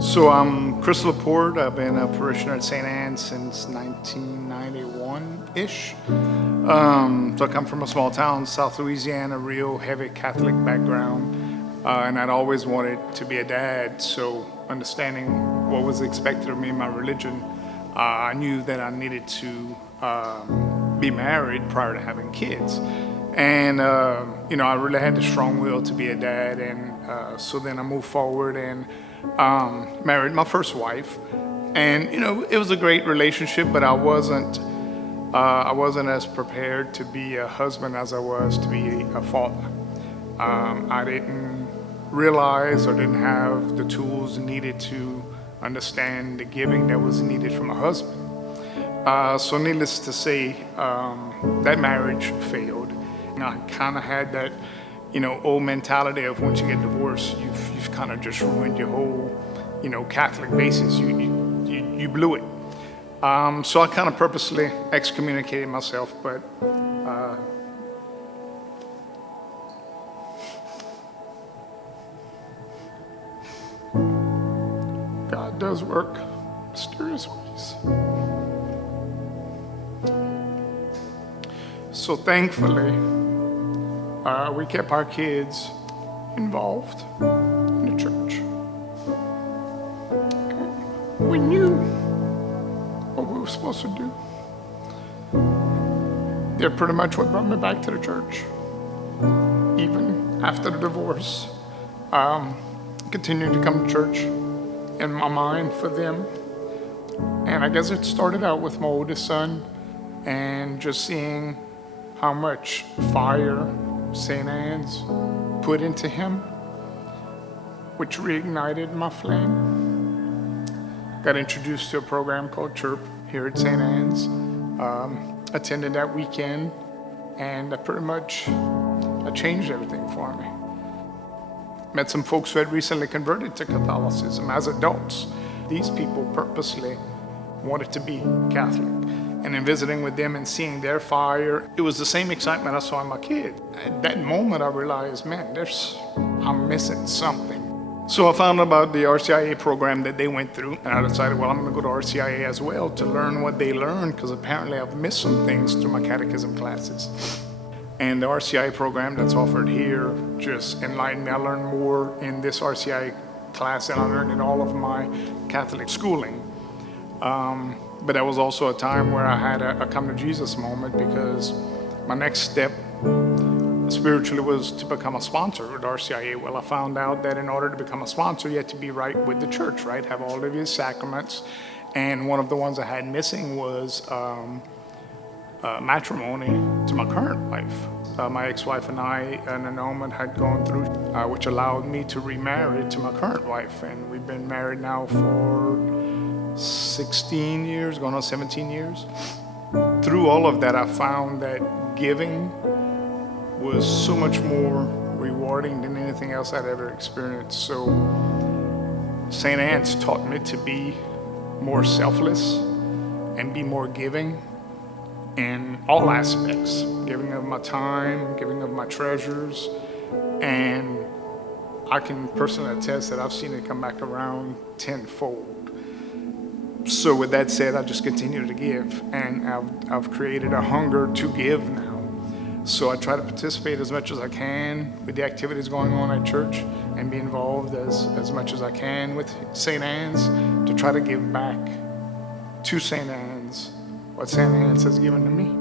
So I'm Chris Laporte. I've been a parishioner at St. Anne since 1991-ish. So I come from a small town, South Louisiana, real heavy Catholic background. And I'd always wanted to be a dad, so understanding what was expected of me in my religion, I knew that I needed to be married prior to having kids. And, I really had the strong will to be a dad. And so then I moved forward and married my first wife. And, it was a great relationship, but I wasn't as prepared to be a husband as I was to be a father. I didn't realize or didn't have the tools needed to understand the giving that was needed from a husband. So needless to say, that marriage failed. I kind of had that, old mentality of once you get divorced, you've kind of just ruined your whole, Catholic basis. You blew it. So I kind of purposely excommunicated myself, but God does work mysterious ways. So thankfully, we kept our kids involved in the church. We knew what we were supposed to do. They're pretty much what brought me back to the church. Even after the divorce, continued to come to church in my mind for them. And I guess it started out with my oldest son and just seeing how much fire St. Anne's put into him, which reignited my flame. Got introduced to a program called CHIRP here at St. Anne's. Attended that weekend, and that pretty much changed everything for me. Met some folks who had recently converted to Catholicism as adults. These people purposely wanted to be Catholic. And in visiting with them and seeing their fire, it was the same excitement I saw in my kid. At that moment, I realized, man, I'm missing something. So I found out about the RCIA program that they went through, and I decided, well, I'm going to go to RCIA as well to learn what they learned, because apparently I've missed some things through my catechism classes. And the RCIA program that's offered here just enlightened me. I learned more in this RCIA class than I learned in all of my Catholic schooling. But that was also a time where I had a come to Jesus moment, because my next step spiritually was to become a sponsor at RCIA. Well, I found out that in order to become a sponsor, you had to be right with the church, right? Have all of your sacraments. And one of the ones I had missing was matrimony to my current wife. My ex-wife and I, an annulment had gone through, which allowed me to remarry to my current wife. And we've been married now for 16 years, going on 17 years. Through all of that, I found that giving was so much more rewarding than anything else I'd ever experienced. So St. Anne's taught me to be more selfless and be more giving in all aspects, giving of my time, giving of my treasures. And I can personally attest that I've seen it come back around tenfold. So with that said, I just continue to give, and I've created a hunger to give now. So I try to participate as much as I can with the activities going on at church and be involved as much as I can with St. Anne's to try to give back to St. Anne's what St. Anne's has given to me.